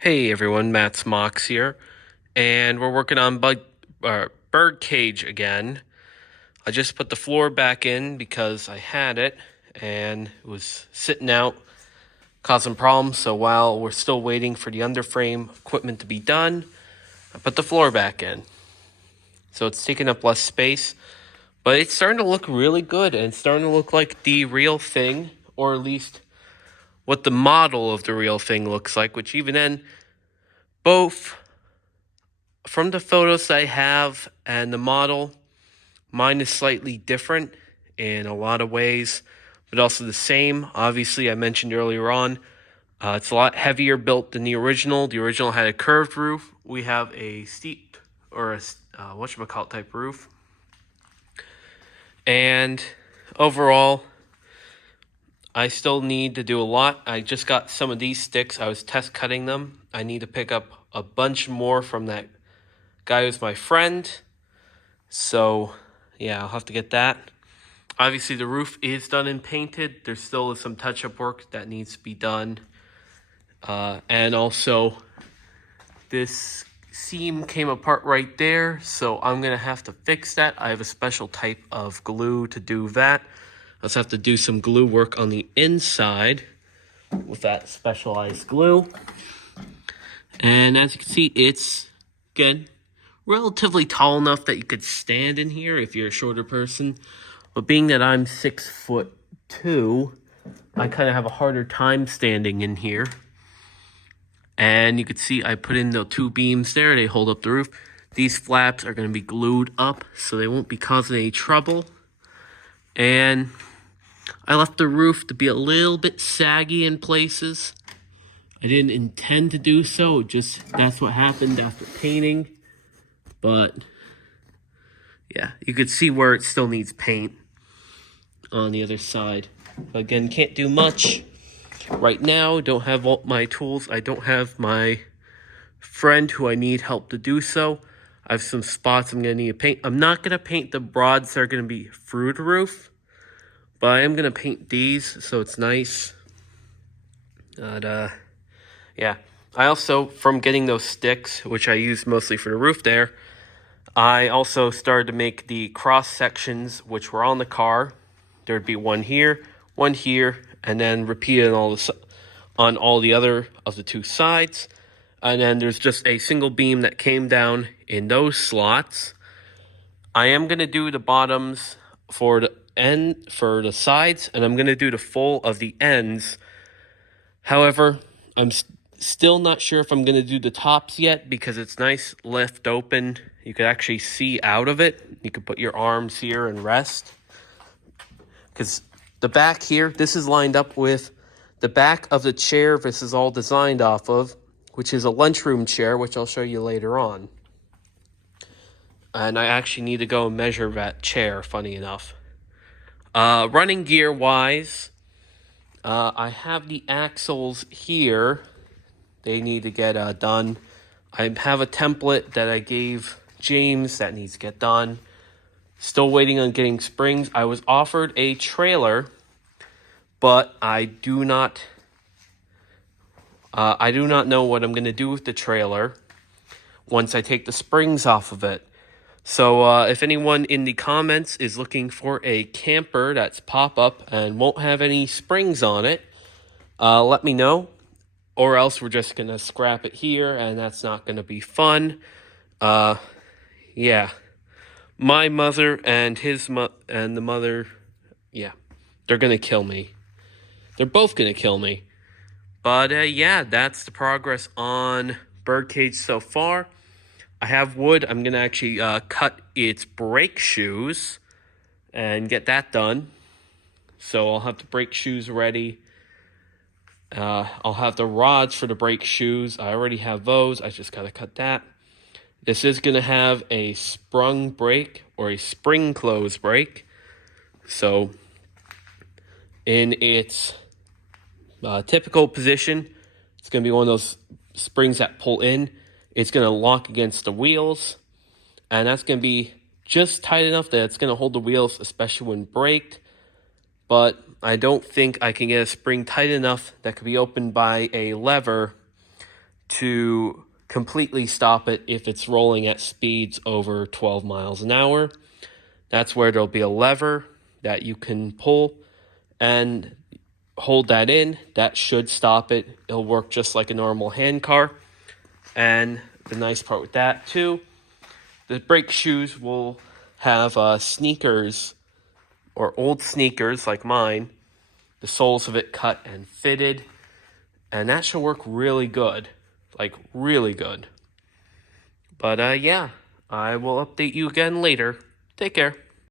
Hey everyone, Matt's Mox here, and we're working on bird cage again. I just put the floor back in because I had it and it was sitting out, causing problems. So while we're still waiting for the underframe equipment to be done, I put the floor back in. So it's taking up less space, but it's starting to look really good and it's starting to look like the real thing, or at least what the model of the real thing looks like, which even then, both from the photos I have and the model, mine is slightly different in a lot of ways, but also the same. Obviously, I mentioned earlier on, it's a lot heavier built than the original. The original had a curved roof. We have a steep, or a whatchamacallit type roof. And overall, I still need to do a lot. I just got some of these sticks. I was test cutting them. I need to pick up a bunch more from that guy who's my friend. So, yeah, I'll have to get that. Obviously, the roof is done and painted. There still is some touch-up work that needs to be done. And also, this seam came apart right there, so I'm going to have to fix that. I have a special type of glue to do that. I also have to do some glue work on the inside with that specialized glue. And as you can see, it's, again, relatively tall enough that you could stand in here if you're a shorter person. But being that I'm 6'2", I kind of have a harder time standing in here. And you can see I put in the two beams there. They hold up the roof. These flaps are going to be glued up so they won't be causing any trouble. And I left the roof to be a little bit saggy in places. I didn't intend to do so. Just that's what happened after painting. But yeah, you could see where it still needs paint on the other side. Again, can't do much right now. Don't have all my tools. I don't have my friend who I need help to do so. I have some spots I'm going to need to paint. I'm not going to paint the broads that are going to be through the roof, but I am going to paint these so it's nice. Yeah. I also, from getting those sticks, which I use mostly for the roof there, I also started to make the cross sections which were on the car. There'd be one here, and then repeated on all the other of the two sides. And then there's just a single beam that came down in those slots. I am going to do the bottoms for the sides, and I'm going to do the full of the ends. However, I'm still not sure if I'm going to do the tops yet because it's nice left open. You could actually see out of it. You could put your arms here and rest. Because the back here, this is lined up with the back of the chair this is all designed off of, which is a lunchroom chair, which I'll show you later on. And I actually need to go and measure that chair, funny enough. Running gear-wise, I have the axles here. They need to get done. I have a template that I gave James that needs to get done. Still waiting on getting springs. I was offered a trailer, but I do not know what I'm going to do with the trailer once I take the springs off of it. So if anyone in the comments is looking for a camper that's pop-up and won't have any springs on it, let me know. Or else we're just going to scrap it here, and that's not going to be fun. Yeah. My mother and the mother, yeah, they're going to kill me. They're both going to kill me. But yeah, that's the progress on Birdcage so far. I have wood. I'm going to actually cut its brake shoes and get that done. So I'll have the brake shoes ready. I'll have the rods for the brake shoes. I already have those. I just got to cut that. This is going to have a sprung brake or a spring close brake. So in its typical position, it's going to be one of those springs that pull in. It's going to lock against the wheels. And that's going to be just tight enough that it's going to hold the wheels, especially when braked. But I don't think I can get a spring tight enough that could be opened by a lever to completely stop it if it's rolling at speeds over 12 miles an hour. That's where there'll be a lever that you can pull and hold that in. That should stop it. It'll work just like a normal hand car. And the nice part with that too, the brake shoes will have sneakers or old sneakers like mine, the soles of it cut and fitted, and that should work really good, like really good. But yeah, I will update you again later. Take care.